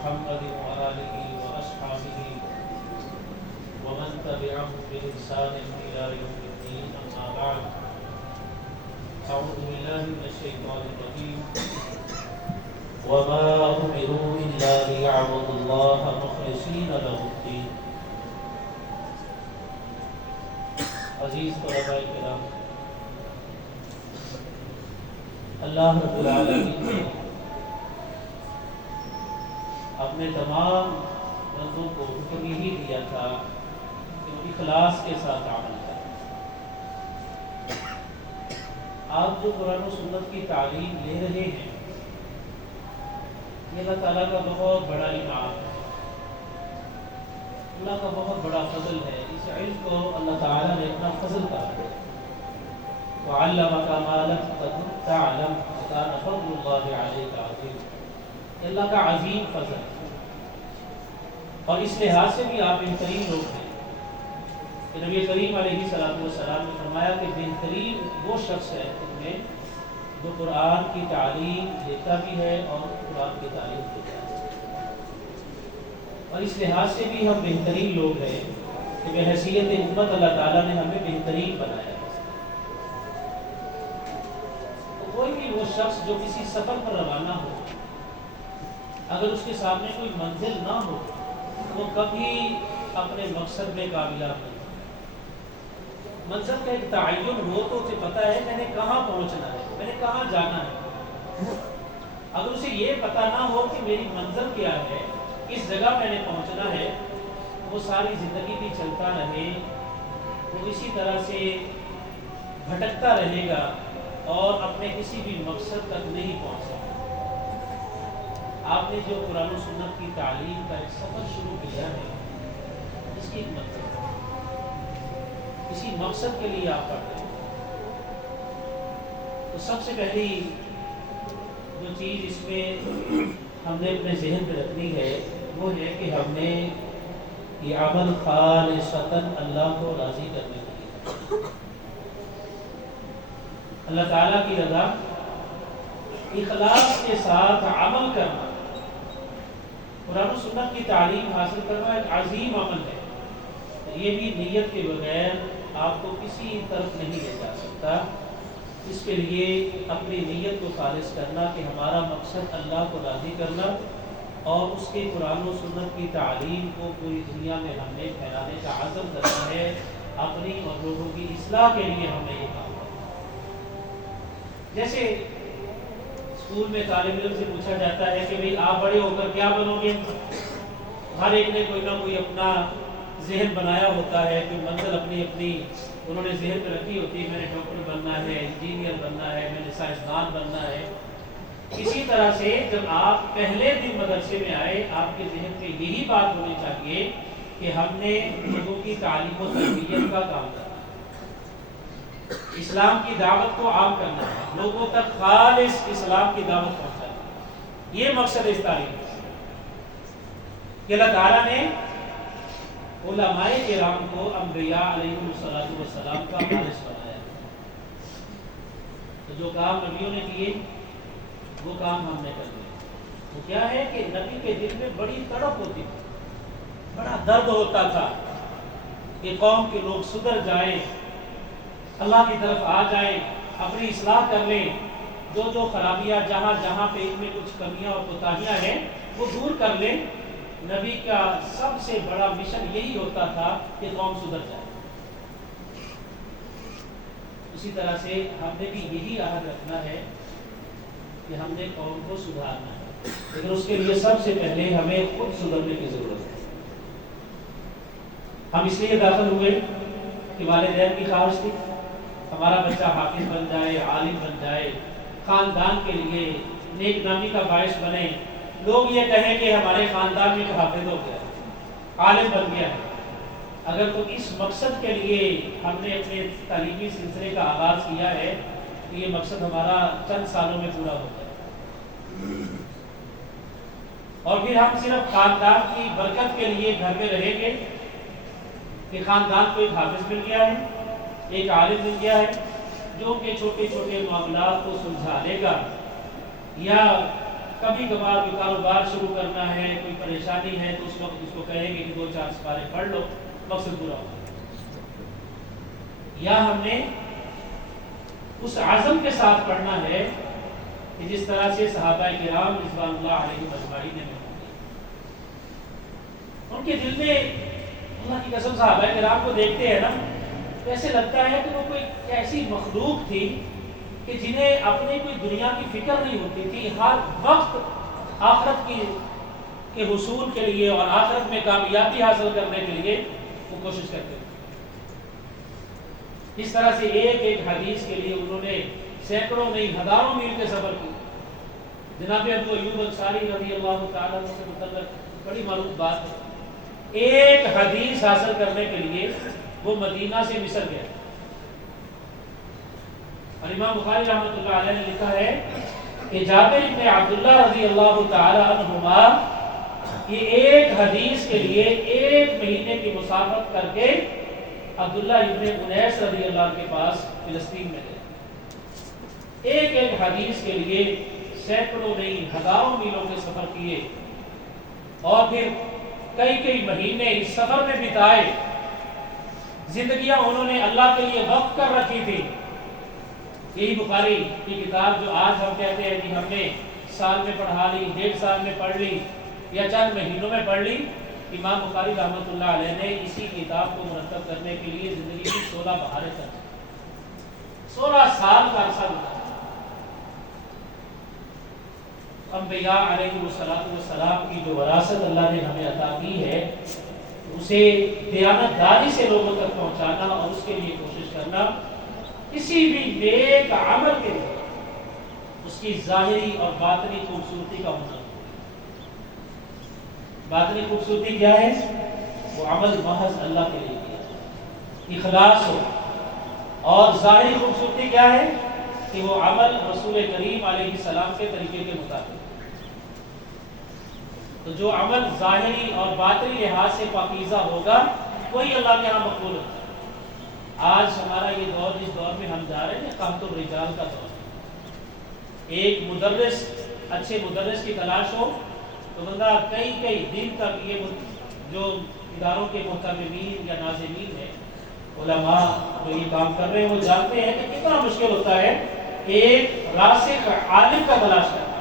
محمد وآله وأصحابه ومن تبعهم بإحسان إلى يوم الدين أما بعد أعوذ بالله من الشيطان الرجيم وما أمروا إلا ليعبدوا الله مخلصين له الدين. عزیز طلباء کرام، اللہ رب العالمین نے اپنے تمام بندوں کو حکم یہی دیا تھا کہ وہ اخلاص کے ساتھ عمل کریں. آپ جو قرآن و سنت کی تعلیم لے رہے ہیں یہ اللہ تعالیٰ کا بہت بڑا انعام ہے، اللہ کا بہت بڑا فضل ہے. اس علم کو اللہ تعالیٰ نے اپنا فضل کہا ہے. وَعَلَّمَكَ مَا لَمْ تَكُن تَعْلَمُ وَكَانَ فَضْلُ اللَّهِ عَلَيْكَ عَظِيمًا. یہ اللہ کا عظیم فضل ہے، اور اس لحاظ سے بھی آپ بہترین لوگ ہیں کہ نبی کریم علیہ السلام نے فرمایا کہ بہترین وہ شخص ہے ان میں جو قرآن کی تعلیم دیتا بھی ہے اور قرآن کی تعلیم دیتا ہے. اور اس لحاظ سے بھی ہم بہترین لوگ ہیں کہ بحیثیت امت اللہ تعالیٰ نے ہمیں بہترین بنایا ہے. تو کوئی بھی وہ شخص جو کسی سفر پر روانہ ہو، اگر اس کے سامنے کوئی منزل نہ ہو تو وہ کبھی اپنے مقصد میں کامیاب نہیں. منزل کا ایک تعین ہو تو اسے پتہ ہے میں نے کہاں پہنچنا ہے، میں نے کہاں جانا ہے. اگر اسے یہ پتہ نہ ہو کہ میری منزل کیا ہے، کس جگہ میں نے پہنچنا ہے، وہ ساری زندگی بھی چلتا رہے، وہ اسی طرح سے بھٹکتا رہے گا اور اپنے کسی بھی مقصد تک نہیں پہنچ سکتا. آپ نے جو قرآن و سنت کی تعلیم کا ایک سفر شروع کیا ہے، اس کی ایک مقصد ہے، اسی مقصد کے لیے آپ پڑھتے ہیں. تو سب سے پہلی جو چیز اس میں ہم نے اپنے ذہن پہ رکھنی ہے وہ ہے کہ ہم نے یہ عمل خالصتاً اللہ کو راضی کرنے کے لیے، اللہ تعالیٰ کی رضا، اخلاص کے ساتھ عمل کرنا. قرآن و سنت کی تعلیم حاصل کرنا ایک عظیم عمل ہے. یہ بھی نیت کے بغیر آپ کو کسی طرف نہیں لے جا سکتا. اس کے لیے اپنی نیت کو خالص کرنا کہ ہمارا مقصد اللہ کو راضی کرنا اور اس کے قرآن و سنت کی تعلیم کو پوری دنیا میں ہم نے پھیلانے کا عزم کرنا ہے. اپنی اور لوگوں کی اصلاح کے لیے ہم نے یہ کام کرنا. جیسے اسکول میں طالب علم سے پوچھا جاتا ہے کہ بھئی آپ بڑے ہو کر کیا بنو گے؟ ہر ایک نے کوئی نہ کوئی اپنا ذہن بنایا ہوتا ہے، کوئی منزل اپنی اپنی انہوں نے ذہن پہ رکھی ہوتی ہے. میں نے ڈاکٹر بننا ہے، انجینئر بننا ہے، میں نے سائنسدان بننا ہے. اسی طرح سے جب آپ پہلے دن مدرسے میں آئے، آپ کے ذہن پہ یہی بات ہونی چاہیے کہ ہم نے لوگوں کی تعلیم و تربیت کا کام کرنا ہے، اسلام کی دعوت کو عام کرنا ہے، لوگوں تک خالص اسلام کی دعوت پہنچانا ہے. یہ مقصد اس تعلیم کہ اللہ تعالیٰ نے علماء کرام کو انبیاء علیہ السلام کا وارث بنایا. تو جو کام نبیوں نے کیے وہ کام ہم نے کر لیا. وہ کیا ہے کہ نبی کے دل میں بڑی تڑپ ہوتی تھی، بڑا درد ہوتا تھا کہ قوم کے لوگ سدھر جائیں، اللہ کی طرف آ جائیں، اپنی اصلاح کر لیں، جو خرابیاں جہاں جہاں پہ ان میں کچھ کمیاں اور کوتاہیاں ہیں وہ دور کر لیں. نبی کا سب سے بڑا مشن یہی ہوتا تھا کہ قوم سدھر جائے. اسی طرح سے ہم نے بھی یہی عہد رکھنا ہے کہ ہم نے قوم کو سدھارنا ہے، لیکن اس کے لیے سب سے پہلے ہمیں خود سدھرنے کی ضرورت ہے. ہم اس لیے داخل ہوئے کہ والدین کی خواہش تھی ہمارا بچہ حافظ بن جائے، عالم بن جائے، خاندان کے لیے نیک نامی کا باعث بنے. لوگ یہ کہیں کہ ہمارے خاندان میں ایک حافظ ہو گیا، عالم بن گیا ہے. اگر تو اس مقصد کے لیے ہم نے اپنے تعلیمی سلسلے کا آغاز کیا ہے تو یہ مقصد ہمارا چند سالوں میں پورا ہو جائے. اور پھر ہم صرف خاندان کی برکت کے لیے گھر میں رہیں گے کہ خاندان کو ایک حافظ مل گیا ہے، ایک عالم مل گیا ہے جو کہ چھوٹے چھوٹے معاملات کو سلجھا لے گا، یا کبھی کبھار کوئی کاروبار شروع کرنا ہے، کوئی پریشانی ہے، تو اس وقت اس کو کہیں گے کہ 2-4 سپارے پڑھ لو، مقصد پورا ہوگا۔ یا ہم نے اس عزم کے ساتھ پڑھنا ہے کہ جس طرح سے صحابہ کرام رضوان اللہ علیہم اجمعین نے ان کے دل میں، اللہ کی قسم صحابہ کرام کو دیکھتے ہیں نا تو ایسے لگتا ہے کہ وہ کوئی ایسی مخلوق تھی کہ جنہیں اپنے کوئی دنیا کی فکر نہیں ہوتی تھی، ہر وقت آخرت کے حصول کے لیے اور آخرت میں کامیابی حاصل کرنے کے لیے وہ کوشش کرتے تھے۔ اس طرح سے ایک ایک حدیث کے لیے انہوں نے سینکڑوں نہیں ہزاروں میل کے سفر کی۔ جناب ابو ایوب انصاری رضی اللہ تعالیٰ عنہ سے متعلق بڑی معروف بات ہے، ایک حدیث حاصل کرنے کے لیے وہ مدینہ سے مصر گئے، اور امام بخاری رحمۃ اللہ علیہ نے لکھا ہے کہ جابر بن عبداللہ رضی اللہ تعالی عنہما یہ ایک حدیث کے لیے 1 مہینے کی مسافت کر کے عبداللہ ابن انیس رضی اللہ عنہ کے پاس فلسطین میں گئے۔ ایک ایک حدیث کے لیے سینکڑوں نہیں ہزاروں میلوں کے سفر کیے، اور پھر کئی مہینے اس سفر میں بتائے۔ زندگیاں انہوں نے اللہ کے لیے وقف کر رکھی تھی۔ یہی بخاری کی کتاب جو آج ہم کہتے ہیں کہ ہم نے سال میں پڑھا لی، 1.5 سال میں پڑھ لی یا چند مہینوں میں پڑھ لی، امام بخاری رحمۃ اللہ علیہ نے اسی کتاب کو مرتب کرنے کے لیے زندگی کی 16 بہاریں خرچ کی، 16 سال کا عرصہ گزارا۔ انبیاء علیہ السلام کی جو وراثت اللہ نے ہمیں عطا کی ہے اسے دیانت داری سے لوگوں تک پہنچانا اور اس کے لیے کوشش کرنا، کسی بھی نیک عمل کے لیے اس کی ظاہری اور باطنی خوبصورتی کا ہونا۔ باطنی خوبصورتی کیا ہے؟ وہ عمل محض اللہ کے لیے کیا، اخلاص ہو، اور ظاہری خوبصورتی کیا ہے کہ وہ عمل رسول کریم علیہ السلام کے طریقے کے مطابق۔ تو جو عمل ظاہری اور باطنی لحاظ سے پاکیزہ ہوگا وہی اللہ کے یہاں مقبول ہوتا ہے۔ آج ہمارا یہ دور، جس دور میں ہم جا رہے ہیں، قحط الرجال کا دور ہے۔ ایک مدرس، اچھے مدرس کی تلاش ہو تو بندہ کئی دن تک، یہ جو اداروں کے محتمین یا ناظمین ہیں، علماء جو یہ کام کر رہے ہیں، وہ جانتے ہیں کہ کتنا مشکل ہوتا ہے ایک راسخ عالم کا تلاش کرنا۔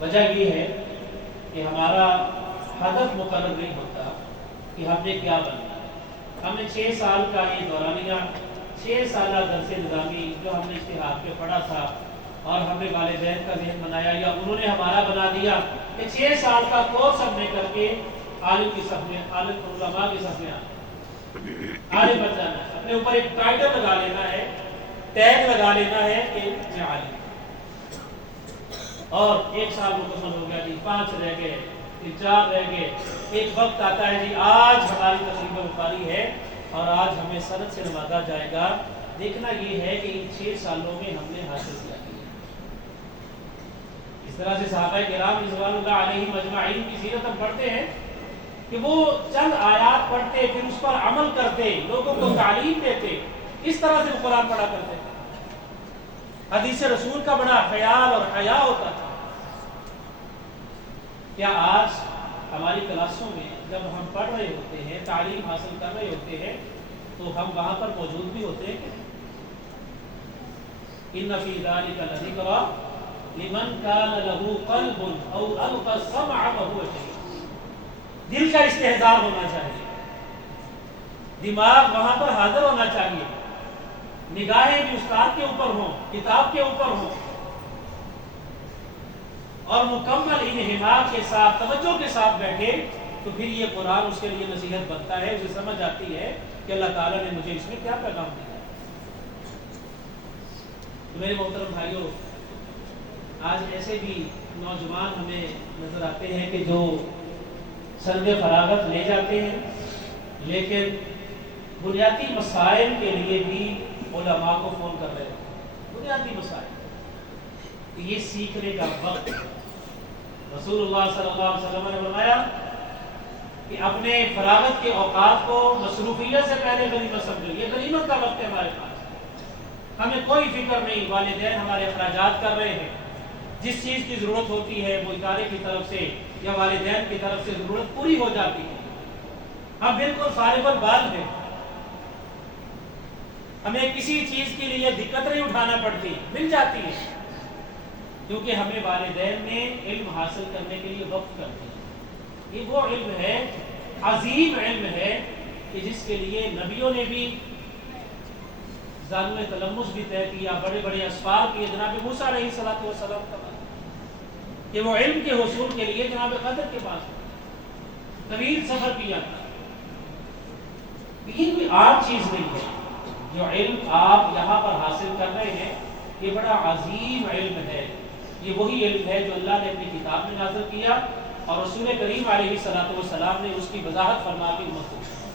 وجہ یہ ہے کہ ہمارا ہدف مقرر نہیں ہوتا کہ ہم نے کیا بننا ہے۔ ہم نے 6 سال کا یہ دورانیہ، 6 سالہ درس نظامی جو ہم نے اشتہار پہ پڑھا تھا، اور ہم نے والدین کا ذہن بنایا یا انہوں نے ہمارا بنا دیا کہ 6 سال کا کورس ہم نے کر کے عالم کی صف میں، عالم علماء کی صف میں عالم بن جانا ہے، اپنے اوپر ایک ٹائٹل لگا لینا ہے، ٹیگ لگا لینا ہے کہ میں عالم۔ اور 1 سال مکمل ہو گیا جی، 5 رہ گئے، 4 رہ گئے، ایک وقت آتا ہے جی آج ہماری تقریب بخاری ہے اور آج ہمیں سند سے نوازا جائے گا۔ دیکھنا یہ ہے کہ ان 6 سالوں میں ہم نے حاصل کیا۔ اس طرح سے صحابہ کرام رضوان اللہ علیہم اجمعین کی سیرت ہم پڑھتے ہیں کہ وہ چند آیات پڑھتے، پھر اس پر عمل کرتے، لوگوں کو تعلیم دیتے۔ اس طرح سے وہ قرآن پڑھا کرتے تھے۔ حدیث رسول کا بڑا خیال اور حیا ہوتا تھا۔ کیا آج ہماری کلاسوں میں جب ہم پڑھ رہے ہوتے ہیں، تعلیم حاصل کر رہے ہوتے ہیں، تو ہم وہاں پر موجود بھی ہوتے ہیں؟ ان فی ذلک لذکری لمن کان له قلب او القى السمع وهو شهید۔ دل کا استحضار ہونا چاہیے، دماغ وہاں پر حاضر ہونا چاہیے، نگاہیں بھی استاد کے اوپر ہوں، کتاب کے اوپر ہوں، اور مکمل انہماک کے ساتھ، توجہ کے ساتھ بیٹھے، تو پھر یہ قرآن اس کے لیے نصیحت بنتا ہے، اسے سمجھ آتی ہے کہ اللہ تعالیٰ نے مجھے اس میں کیا پیغام دیا۔ تو میرے محترم بھائیوں، آج ایسے بھی نوجوان ہمیں نظر آتے ہیں کہ جو سند فراغت لے جاتے ہیں، لیکن بنیادی مسائل کے لیے بھی علماء کو فون کر رہے ہیں۔ بنیادی مسائل، یہ سیکھنے کا وقت۔ رسول اللہ صلی اللہ علیہ وسلم نے فرمایا کہ اپنے فراغت کے اوقات کو مصروفیت سے پہلے غنیمت سمجھو۔ یہ غنیمت کا وقت ہے ہمارے پاس، ہمیں کوئی فکر نہیں، والدین ہمارے اخراجات کر رہے ہیں، جس چیز کی ضرورت ہوتی ہے وہ ادارے کی طرف سے یا والدین کی طرف سے ضرورت پوری ہو جاتی ہے، ہم بالکل فارغ البال ہیں، ہمیں کسی چیز کے لیے دقت نہیں اٹھانا پڑتی، مل جاتی ہے، کیونکہ ہمیں والدین نے علم حاصل کرنے کے لیے وقت کر دیا۔ یہ وہ علم ہے، عظیم علم ہے، کہ جس کے لیے نبیوں نے بھی زانو تلمس بھی طے کیا، بڑے بڑے اسفار کیے، جناب موسیٰ علیہ السلام کا کہ وہ علم کے حصول کے لیے جناب خضر کے پاس طویل سفر کیا تھا۔ لیکن کوئی عام چیز نہیں ہے، جو علم آپ یہاں پر حاصل کر رہے ہیں یہ بڑا عظیم علم ہے، یہ وہی علم ہے جو اللہ نے اپنی کتاب میں نازل کیا اور رسول کریم علیہ السلام نے اس کی وضاحت فرما کے امت کو دیا۔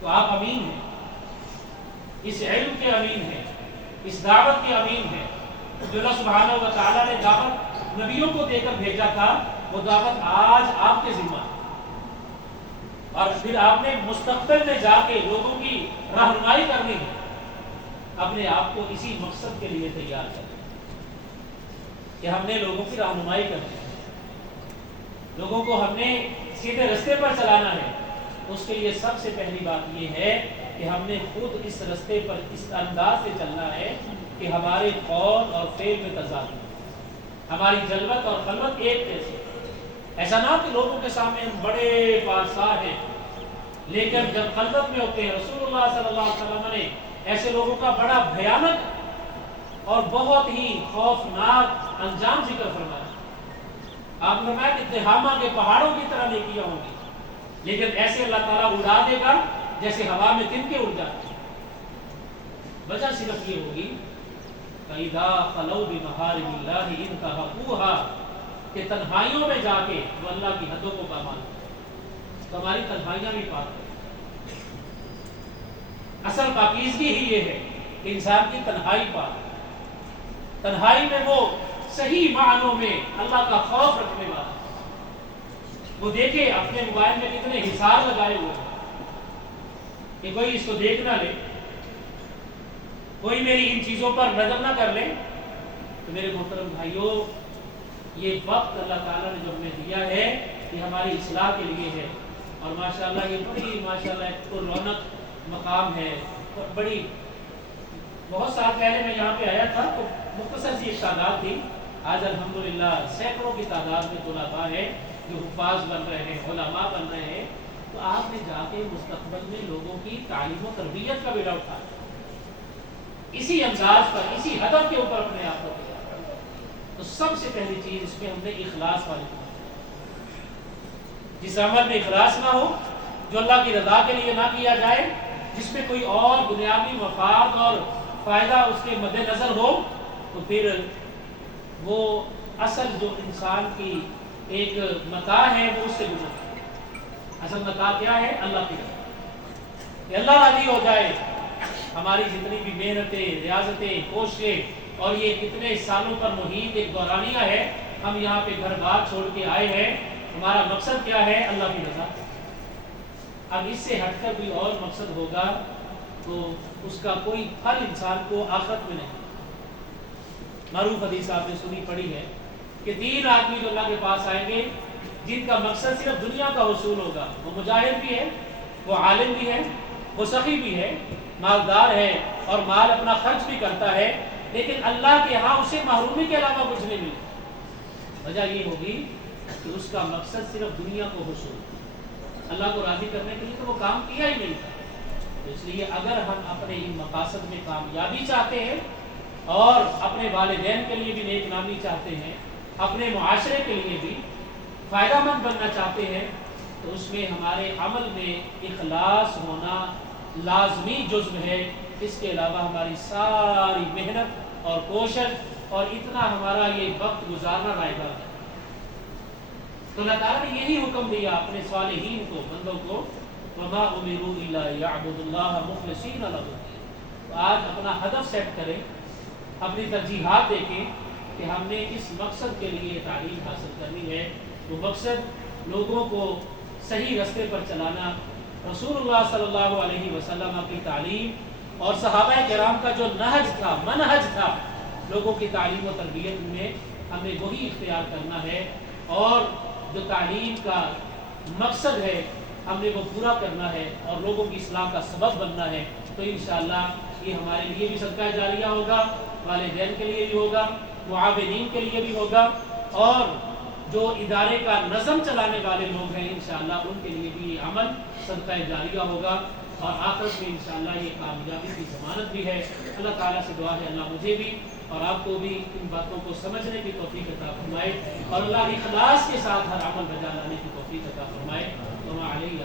تو آپ امین ہیں، اس علم کے امین ہیں، اس دعوت کے امین ہیں، جو اللہ سبحانہ و تعالیٰ نے دعوت نبیوں کو دے کر بھیجا تھا، وہ دعوت آج آپ کے ذمہ ہے، اور پھر آپ نے مستقبل میں جا کے لوگوں کی رہنمائی کرنی ہے، اپنے آپ کو اسی مقصد کے لیے تیار کریں کہ ہم نے لوگوں کی رہنمائی کرنی ہے، لوگوں کو ہم نے سیدھے رستے پر چلانا ہے۔ اس کے لیے سب سے پہلی بات یہ ہے کہ ہم نے خود اس رستے پر اس انداز سے چلنا ہے کہ ہمارے قول اور فعل میں تضاد ہو، ہماری جلوت اور خلوت ایک جیسی۔ ایسا نہ کہ لوگوں کے سامنے ہم بڑے پارسا ہیں، لیکن جب خلوت میں ہوتے ہیں، رسول اللہ صلی اللہ علیہ وسلم نے ایسے لوگوں کا بڑا بھیانک اور بہت ہی خوفناک انجام ذکر فرمایا۔ آپ نے فرمایا کہ تہامہ کے پہاڑوں کی طرح نیکیاں ہوں گی، لیکن ایسے اللہ تعالیٰ اڑا دے گا جیسے ہوا میں تنکے اڑ جاتے ہیں۔ وجہ صرف یہ ہوگی فَإِذَا خَلَوْا بِمَحَارِمِ اللَّهِ انْتَهَكُوهَا، کہ تنہائیوں میں جا کے وہ اللہ کی حدوں کو پامال کریں، تو ہماری تنہائیاں بھی پاک کریں۔ اصل پاکیزگی ہی یہ ہے کہ انسان کی تنہائی پاک، تنہائی میں وہ صحیح معنوں میں اللہ کا خوف رکھنے والا، وہ دیکھے اپنے موبائل میں کتنے حصار لگائے ہوئے ہیں کہ کوئی اس کو دیکھ نہ لے، کوئی میری ان چیزوں پر نظر نہ کر لے۔ تو میرے محترم بھائیوں، یہ وقت اللہ تعالیٰ نے جو ہمیں دیا ہے یہ ہماری اصلاح کے لیے ہے، اور ماشاءاللہ یہ بڑی ماشاءاللہ ایک رونق مقام ہے، اور بڑی بہت سال پہلے میں یہاں پہ آیا تھا تو مختصر سی ایک تعداد تھی، آج الحمدللہ سینکڑوں کی تعداد میں طلباء ہیں جو حفاظ بن رہے ہیں، علماء بن رہے ہیں۔ تو آپ نے جا کے مستقبل میں لوگوں کی تعلیم و تربیت کا بیڑا اٹھایا، اسی انداز پر، اسی ہدف کے اوپر اپنے آپ کو تیار کرنا۔ تو سب سے پہلی چیز اس میں ہم نے اخلاص والی، جس عمل میں اخلاص نہ ہو، جو اللہ کی رضا کے لیے نہ کیا جائے، جس میں کوئی اور دنیاوی مفاد اور فائدہ اس کے مد نظر ہو، تو پھر وہ اصل جو انسان کی ایک متاع ہے وہ اس سے گزرتا ہے۔ اصل متاع کیا ہے؟ اللہ کی رضا، کہ اللہ راضی ہو جائے۔ ہماری جتنی بھی محنتیں، ریاضتیں، کوششیں اور یہ کتنے سالوں پر محیط ایک دورانیہ ہے، ہم یہاں پہ گھر بار چھوڑ کے آئے ہیں، ہمارا مقصد کیا ہے؟ اللہ کی رضا۔ اب اس سے ہٹ کر کوئی اور مقصد ہوگا تو اس کا کوئی پھل انسان کو آخرت میں نہیں۔ معروف حدیث آپ نے سنی پڑھی ہے کہ 3 آدمی جو اللہ کے پاس آئیں گے جن کا مقصد صرف دنیا کا حصول ہوگا، وہ مجاہد بھی ہے، وہ عالم بھی ہے، وہ سخی بھی ہے، مالدار ہے اور مال اپنا خرچ بھی کرتا ہے، لیکن اللہ کے ہاں اسے محرومی کے علاوہ کچھ نہیں ملتا۔ وجہ یہ ہوگی کہ اس کا مقصد صرف دنیا کو حصول، اللہ کو راضی کرنے کے لیے تو وہ کام کیا ہی نہیں تھا۔ اس لیے اگر ہم اپنے ان مقاصد میں کامیابی چاہتے ہیں اور اپنے والدین کے لیے بھی نیک نامی چاہتے ہیں، اپنے معاشرے کے لیے بھی فائدہ مند بننا چاہتے ہیں، تو اس میں ہمارے عمل میں اخلاص ہونا لازمی جزو ہے۔ اس کے علاوہ ہماری ساری محنت اور کوشش اور اتنا ہمارا یہ وقت گزارنا رائگاں ہے۔ تو اللہ تعالیٰ نے یہی حکم دیا اپنے صالحین کو، بندوں کو، وَمَا أُمِرُوا إِلَّا يَعْبُدُوا اللَّهَ مُخْلِصِينَ لَهُ الدِّينَ۔ تو آج اپنا ہدف سیٹ کریں، اپنی ترجیحات دیکھیں کہ ہم نے اس مقصد کے لیے تعلیم حاصل کرنی ہے۔ وہ مقصد لوگوں کو صحیح رستے پر چلانا، رسول اللہ صلی اللہ علیہ وسلم کی تعلیم اور صحابہ کرام کا جو نہج تھا، منہج تھا، لوگوں کی تعلیم و تربیت میں ہمیں وہی اختیار کرنا ہے، اور جو تعلیم کا مقصد ہے ہم نے وہ پورا کرنا ہے اور لوگوں کی اصلاح کا سبب بننا ہے۔ تو انشاءاللہ یہ ہمارے لیے بھی صدقہ جاریہ ہوگا، والدین کے لیے بھی ہوگا، معاونین کے لیے بھی ہوگا، اور جو ادارے کا نظم چلانے والے لوگ ہیں انشاءاللہ ان کے لیے بھی یہ عمل صدقہ جاریہ ہوگا، اور آخرت میں انشاءاللہ یہ کامیابی کی ضمانت بھی ہے۔ اللہ تعالیٰ سے دعا ہے اللہ مجھے بھی اور آپ کو بھی ان باتوں کو سمجھنے کی توفیق عطا فرمائے، اور اللہ اخلاص کے ساتھ ہر عمل بجا لانے کی توفیق عطا فرمائے۔ وما علیہ